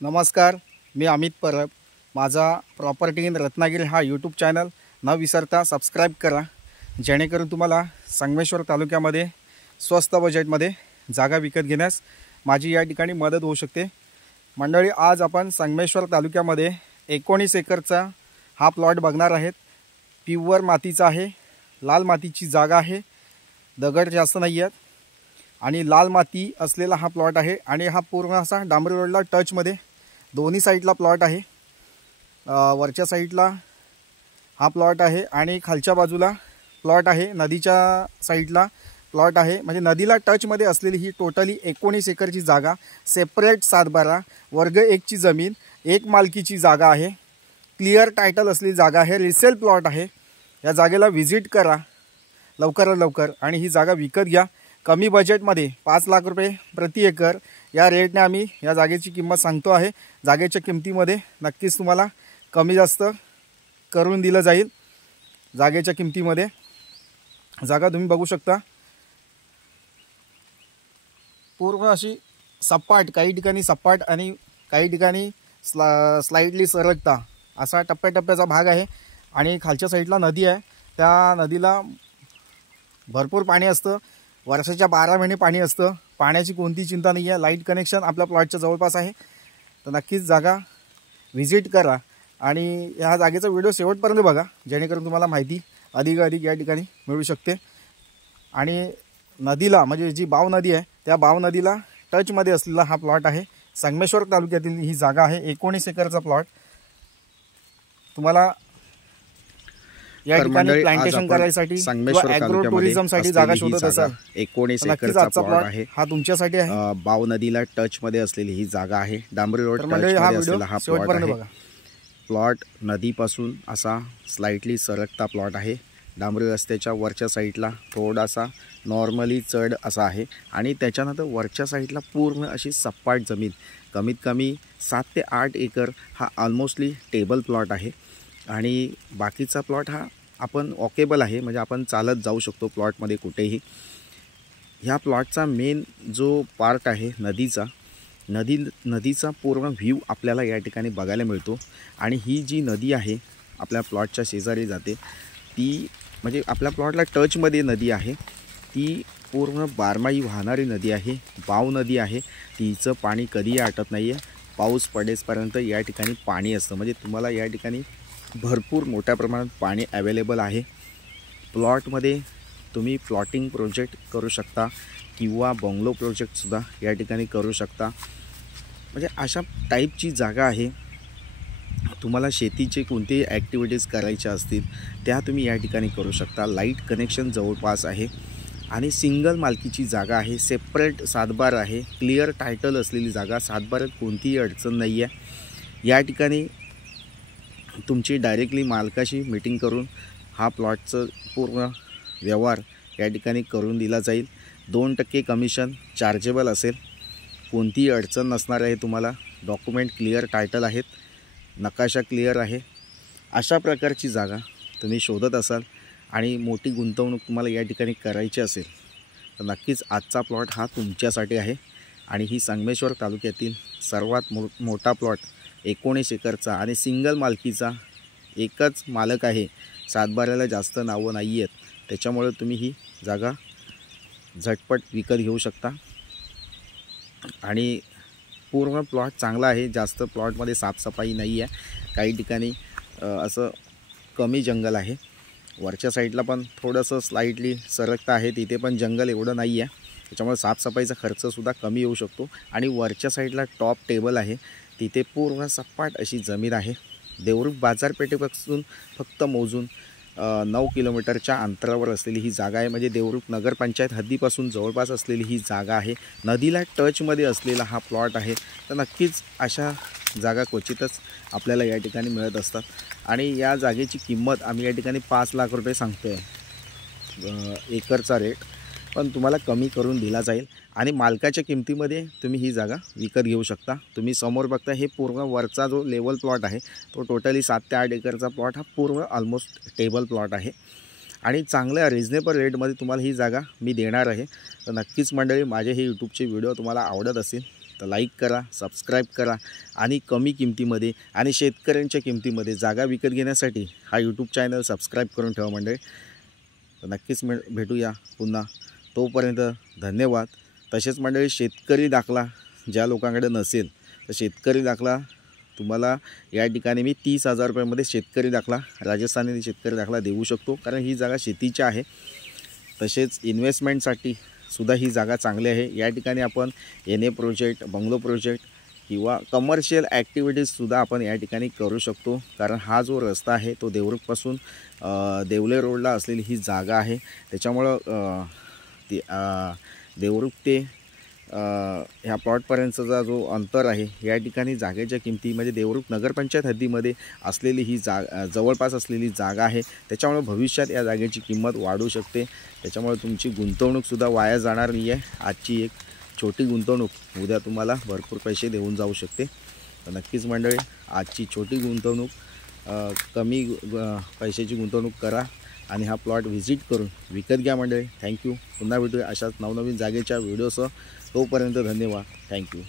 नमस्कार, मी अमित परब. माझा property in Ratnagiri हा यूट्यूब चॅनल न विसरता सबस्क्राईब करा, जेणेकरून तुम्हाला संगमेश्वर तालुक्यामध्ये स्वस्त बजेटमध्ये जागा विकत घेण्यास माझी या ठिकाणी मदत होऊ शकते. मंडळी, आज आपण संगमेश्वर तालुक्यामध्ये 19 एकरचा हा प्लॉट बघणार आहेत. प्युअर मातीचा आहे, लाल मातीची जागा आहे, दगड जास्त नाही आहेत आणि लाल माती असलेला हा प्लॉट आहे. आणि हा पूर्ण असा डांबरी रोडला टचमध्ये दोन्ही साईडला प्लॉट आहे. वरच्या साईडला हा प्लॉट आहे आणि खालच्या बाजूला प्लॉट आहे. नदीच्या साईडला प्लॉट आहे. म्हणजे नदीला टचमध्ये असलेली ही टोटली 19 एकरची जागा, सेपरेट 7/12 वर्ग 1ची जमीन, एक मालकीची जागा आहे, क्लिअर टायटल असलेली जागा आहे, रिसेल प्लॉट आहे. या जागेला व्हिजिट करा लवकरात लवकर आणि ही जागा विकत घ्या. कमी बजेटमध्ये 5 लाख रुपये प्रति एकर या रेटने आम्ही या जागेची किंमत सांगतो आहे. जागेच्या किमतीमध्ये नक्कीच तुम्हाला कमी जास्त करून दिलं जाईल. जागेच्या किमतीमध्ये जागा तुम्ही बघू शकता, पूर्ण अशी सपाट, काही ठिकाणी सपाट आणि काही ठिकाणी स्लाइडली सरकता असा टप्प्याटप्प्याचा भाग आहे. आणि खालच्या साईडला नदी आहे. त्या नदीला भरपूर पाणी असतं, वर्षाच्या 12 महिने पाणी असतं. पाण्याची कोणती चिंता नाही आहे. लाईट कनेक्शन आपल्या प्लॉटच्या जवळपास आहे. तर नक्कीच जागा व्हिजिट करा आणि ह्या जागेचा व्हिडिओ शेवटपर्यंत बघा, जेणेकरून तुम्हाला माहिती अधिक या ठिकाणी मिळू शकते. आणि नदीला, म्हणजे जी बाव नदी आहे त्या बाव नदीला टचमध्ये असलेला हा प्लॉट आहे. संगमेश्वर तालुक्यातील ही जागा आहे. 19 एकरचा प्लॉट. तुम्हाला या ठिकाणी प्लांटेशन करायसाठी किंवा ॲग्रो टुरिझमसाठी जागा शोधत असाल, 19 एकरचा प्लॉट आहे. हा तुमच्यासाठी आहे. बाव नदीला टच मध्ये असलेली ही जागा आहे. डांबरी रोड हा व्हिडिओ प्लॉट नदीपासून असा स्लाइटली सरकता प्लॉट आहे. डांबरी रस्त्याच्या वरच्या साईडला थोडासा नॉर्मली चढ असा आहे आणि त्याच्यानंतर वरच्या साईडला पूर्ण अशी सपाट जमीन, कमीत कमी 7 ते 8 एकर हा ऑलमोस्टली टेबल प्लॉट आहे. आणि बाकीचा प्लॉट हा आपण वॉकेबल आहे, म्हणजे आपण चालत जाऊ शकतो प्लॉटमध्ये कुठेही. ह्या प्लॉटचा मेन जो पार्ट आहे नदीचा पूर्ण व्ह्यू आपल्याला या ठिकाणी बघायला मिळतो. आणि ही जी नदी आहे आपल्या प्लॉटच्या शेजारी जाते, ती म्हणजे आपल्या प्लॉटला टचमध्ये नदी आहे. ती पूर्ण बारमाही वाहणारी नदी आहे, बाव नदी आहे. तिचं पाणी कधीही आटत नाही आहे. पाऊस पडेपर्यंत या ठिकाणी पाणी असतं, म्हणजे तुम्हाला या ठिकाणी भरपूर मोठ्या प्रमाणात पाणी अवेलेबल आहे. प्लॉटमध्ये तुम्ही प्लॉटिंग प्रोजेक्ट करू शकता किंवा बंगलो प्रोजेक्टसुद्धा या ठिकाणी करू शकता. म्हणजे अशा टाईपची जागा आहे. तुम्हाला शेतीचे कोणतेही ॲक्टिव्हिटीज करायच्या असतील त्या तुम्ही या ठिकाणी करू शकता. लाईट कनेक्शन जवळपास आहे आणि सिंगल मालकीची जागा आहे. सेपरेट 7/12 आहे. क्लिअर टायटल असलेली जागा. 7/12 कोणतीही अडचण नाही आहे. या ठिकाणी तुमची डायरेक्टली मालकाशी मीटिंग करून हा प्लॉटचं पूर्ण व्यवहार या ठिकाणी करून दिला जाईल. 2% कमिशन चार्जेबल असेल. कोणतीही अडचण नसणार आहे तुम्हाला. डॉक्युमेंट क्लिअर टायटल आहेत, नकाशा क्लिअर आहे. अशा प्रकारची जागा तुम्ही शोधत असाल आणि मोठी गुंतवणूक तुम्हाला या ठिकाणी करायची असेल तर नक्कीच आजचा प्लॉट हा तुमच्यासाठी आहे. आणि ही संगमेश्वर तालुक्यातील सर्वात मोठा प्लॉट 19 एकरचा आणि सिंगल मालकीचा, एकच मालक आहे. 7/12ला जास्त नावं नाही आहेत, त्याच्यामुळे तुम्ही ही जागा झटपट विकत घेऊ शकता. आणि पूर्ण प्लॉट चांगला आहे. जास्त प्लॉटमध्ये साफसफाई नाही आहे. काही ठिकाणी असं कमी जंगल आहे. वरच्या साईडला पण थोडंसं स्लाइटली सरकता आहे, तिथे पण जंगल एवढं नाही आहे, त्याच्यामुळे साफसफाईचा खर्चसुद्धा कमी येऊ शकतो. आणि वरच्या साईडला टॉप टेबल आहे, तिथे पूर्ण सपाट अशी जमीन आहे. देवरुख बाजारपेठेपासून फक्त मोजून 9 किलोमीटरच्या अंतरावर असलेली ही जागा आहे. म्हणजे देवरुख नगरपंचायत हद्दीपासून जवळपास असलेली ही जागा आहे. नदीला टचमध्ये असलेला हा प्लॉट आहे. तर नक्कीच अशा जागा क्वचितच आपल्याला या ठिकाणी मिळत असतात. आणि या जागेची किंमत आम्ही या ठिकाणी 5 लाख रुपये सांगतो आहे एकरचा रेट, पण तुम्हाला कमी करून दिला जाईल. आणि मालकाच्या किमतीमध्ये तुम्ही ही जागा विकत घेऊ शकता. तुम्ही समोर बघता हे पूर्ण वरचा जो लेवल प्लॉट आहे तो टोटली 7 ते 8 एकरचा प्लॉट हा पूर्ण ऑलमोस्ट टेबल प्लॉट आहे. आणि चांगल्या रिजनेबल रेटमध्ये तुम्हाला ही जागा मी देणार आहे. तर नक्कीच मंडळी, माझे हे यूट्यूबचे व्हिडिओ तुम्हाला आवडत असेल तर लाईक करा, सबस्क्राईब करा आणि कमी किमतीमध्ये आणि शेतकऱ्यांच्या किमतीमध्ये जागा विकत घेण्यासाठी हा यूट्यूब चॅनल सबस्क्राईब करून ठेवा मंडळी. तर नक्कीच भेटूया पुन्हा. तोपर्यंत धन्यवाद. तसेच मंडळी शेतकरी दाखला ज्या लोकांकडे नसेल तर शेतकरी दाखला तुम्हाला या ठिकाणी मी 30,000 रुपयामध्ये शेतकरी दाखला, राजस्थानी शेतकरी दाखला देऊ शकतो, कारण ही जागा शेतीची आहे. तसेच इन्व्हेस्टमेंटसाठी सुद्धा ही जागा चांगली आहे. या ठिकाणी आपण N A project, bungalow project किंवा कमर्शियल ॲक्टिव्हिटीजसुद्धा आपण या ठिकाणी करू शकतो, कारण हा जो रस्ता आहे तो देवरुखपासून देवले रोडला असलेली ही जागा आहे. त्याच्यामुळं देवरुख ते ह्या प्लॉटपर्यंतचा जो अंतर आहे या ठिकाणी जागेच्या किमती म्हणजे देवरुख नगरपंचायत हद्दीमध्ये असलेली ही जवळपास असलेली जागा आहे. त्याच्यामुळे भविष्यात या जागेची किंमत वाढू शकते. त्याच्यामुळे तुमची गुंतवणूकसुद्धा वाया जाणार नाही आहे. आजची एक छोटी गुंतवणूक उद्या तुम्हाला भरपूर पैसे देऊन जाऊ शकते. तर नक्कीच मंडळी आजची छोटी गुंतवणूक कमी पैशाची गुंतवणूक करा आणि हा प्लॉट व्हिजिट करून विकत घ्या मंडळी. थँक्यू. पुन्हा भेटूया अशाच नवनवीन जागेच्या व्हिडिओसह. तोपर्यंत धन्यवाद. थँक्यू.